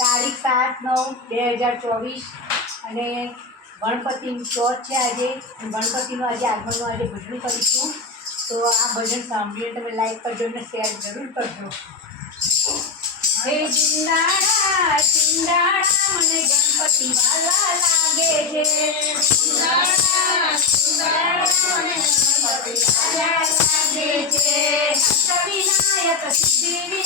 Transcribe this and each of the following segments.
તારીખ સાત નવ બે હજાર ચોવીસ અને ગણપતિનું ચોથ છે આજે. ગણપતિનું આજે આગમનનું આજે ભજન કરીશું. તો આ ભજન સાંભળીને તમે લાઈક કરજો અને શેર જરૂર કરજો. હે ચિંદાડા ચિંદાડા મને ગણપતિ વાલા લાગે છે. ચિંદાડા ચિંદાડા મને ગણપતિ વાલા લાગે છે. અષ્ટવિનાયક સિદ્ધિ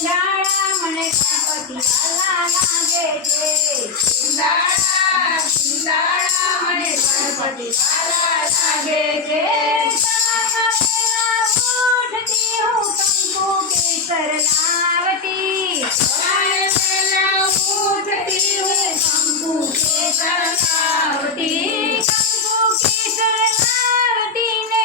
शिंगाडा म्हणे गणपतीला लागे शिंगाडा शिंगाडा म्हणे. गणपतीला लागे जे ओढती हो कंकू केसर लावती ओढती हो कंकू केसर लावती कंकू केसर लावतीने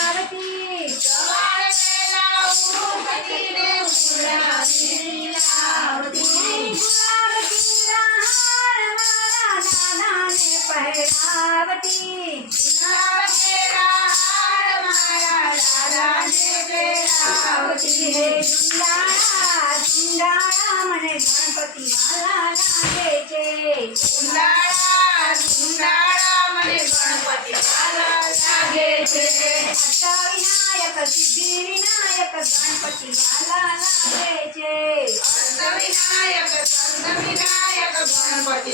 ચુંડાળા ચુંડાળા મને ગણપતિ વાલા લાગે છે. ચુંડાળા ચુંડાળા મને ગણપતિ વાલા લાગે છે અષ્ટવિનાયક સિદ્ધિ વિનાયક ગણપતિ લાગે છે અષ્ટવિનાયક વિનાયક ગણપતિ